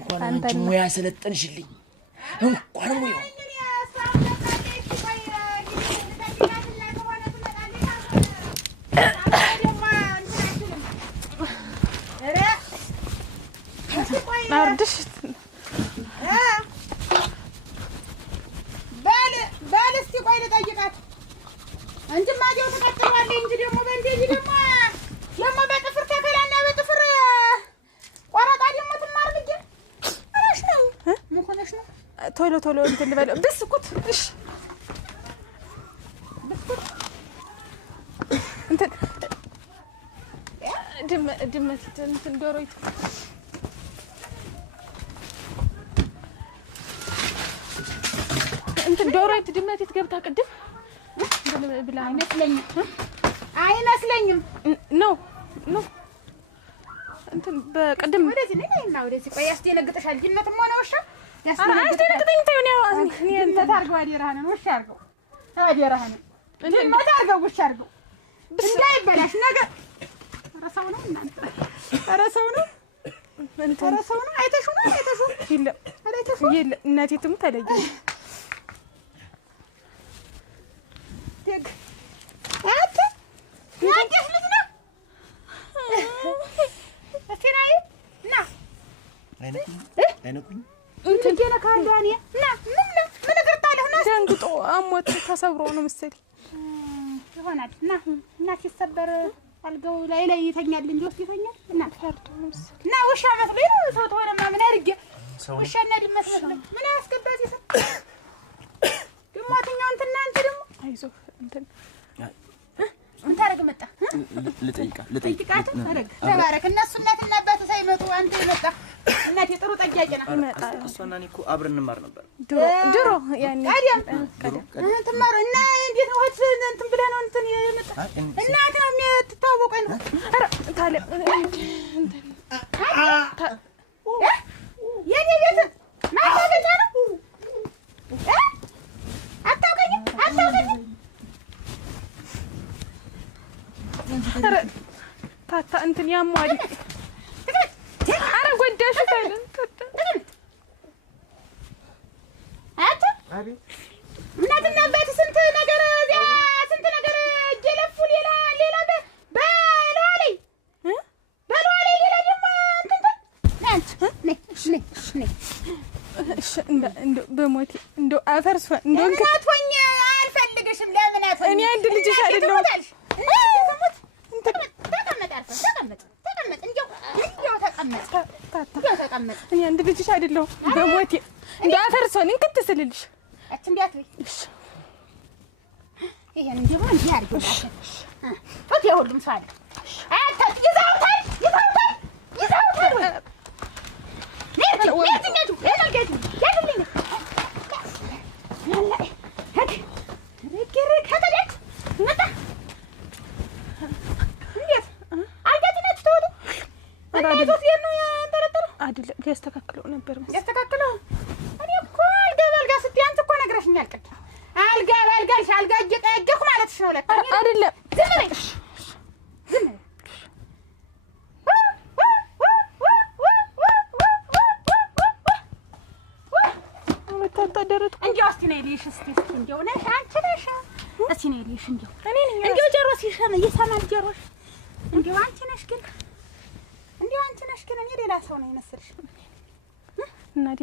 እንኳን አንቺ ሙያ ሰለጠንሽልኝ እንኳን ሙያው አርድሽ ባልስቲ ቆይ ልጠይቃት አንቺማ ዲው ተቀጥሏል እንጂ ደግሞ በእንደዚህ ደግሞ በጥፍር ተከላና በጥፍር ቆረጣ ደግሞ ትማር ልጅ አራሽ ነው ምን ሆነሽ ነው ቶሎ እንትን ልበለው ብስኩት እሺ ብስኩት እንትን ድመት እንትን ዶሮይቱ እንትን ዶሮይቱ ድመት ገብታ ቅድም ብላ አይመስለኝም ነው እንትን በቅድም ወደዚህ ነይና ወደዚህ ቆይ ያስደነግጥሻል ጅነትም ሆነ ውሻ ያስደነግጥኝ ተይው ነው እኔ እንተ ታርገው አደራህን ውሻ አርገው አደራህን እንዴ ታርገው ውሻ አርገው እንዳይበላሽ ነገር ረሳው ነው እናንተ ረሳው ነው ረሳው ነው አይተሽው የለም እናቴ ትሙት አለኝ ደግ አት ያንቺስ ልጅ ነው አስተናይ ና አይነኩኝ እንትን ገና ካንዳኔ ና ምን እግርታለሁ ና ደንግጦ አሞት ተሰብሮ ነው መሰለኝ ይሆናል ና ሲሰበር አልጋው ላይ ይተኛል እንጂ ወስድ ይተኛል እና ፈርቶ ነው ና ውሻ መስሎኝ ነው ሰው ተወለማ ምን አድርጌ ውሻና ድመት መስሎኝ ምን ያስገባዚ ሰው ድማትኛው እንትና አንተ ደግሞ አይዞህ እንትን ምን ታረግ መጣ ልጠይቃት ታረግ ተባረክ እነሱ እናትና አባቱ ሳይመጡ አንተ መጣ እናቴ ጥሩ ጠያቂ ነው ይመጣ እሷና እኔ እኮ አብረን እንማር ነበር ድሮ ያኔ ቀደም ትማር እና እንዴት ነው ወጥ እንትን ብለህ ነው እንትን የመጣ እናት ነው የምትታወቀው ነው ኧረ ታለ የኔ ቤት ማታገኛ ነው አታውቀኝም ኧረ ታታ እንትን ያሟል ኧረ ጎዳሽ ታለን አቤት እናትና አባት ስንት ነገር እየለፉ ሌላ በለዋ ላይ ሌላ ደግሞ እንደው በሞቴ እንደው አፈርስ እንደው እናት ሆኜ አልፈልግሽም ለምን አትሆኝ እኔ አንድ ልጅሽ አይደለሁም ተቀመጥ እኔ አንድ ልጅሽ አይደለሁም በሞቴ እንደው አፈርሶን እንክት ስልልሽ እንዴት ወይ ይሄን እንደው እንዴ አርገሽ ወጥ የሁሉም ሰው አለ አታ ይዛውታል ነርት ለማገዱ ያድልኝ ያላ ሄድ ረግረግ ከተደት መጣ እንዴት አልጋትነት ተወዱ አራደት ነው ያንተረተረው አይደለም ሊያስተካክለው ነበር ያስተካክለው እኔ እኮ አልጋ ስትይ አንቺ እኮ ነግረሽኛል ቅድም አልጋ እየቀየኩ ማለትሽ ነው ለካ አይደለም ዝም ተንታደረት እንዴው እስቲ ነይ ልይሽ እስቲ እንዴው ነሽ አንቺ ነሽ እስቲ ነይ ልይሽ እንዴው እኔ ነኝ እንዴው ጀሮሽ ይሰማል ጀሮሽ እንዴው አንቺ ነሽ ግን እኔ ሌላ ሰው ነው የመሰልሽ እናቴ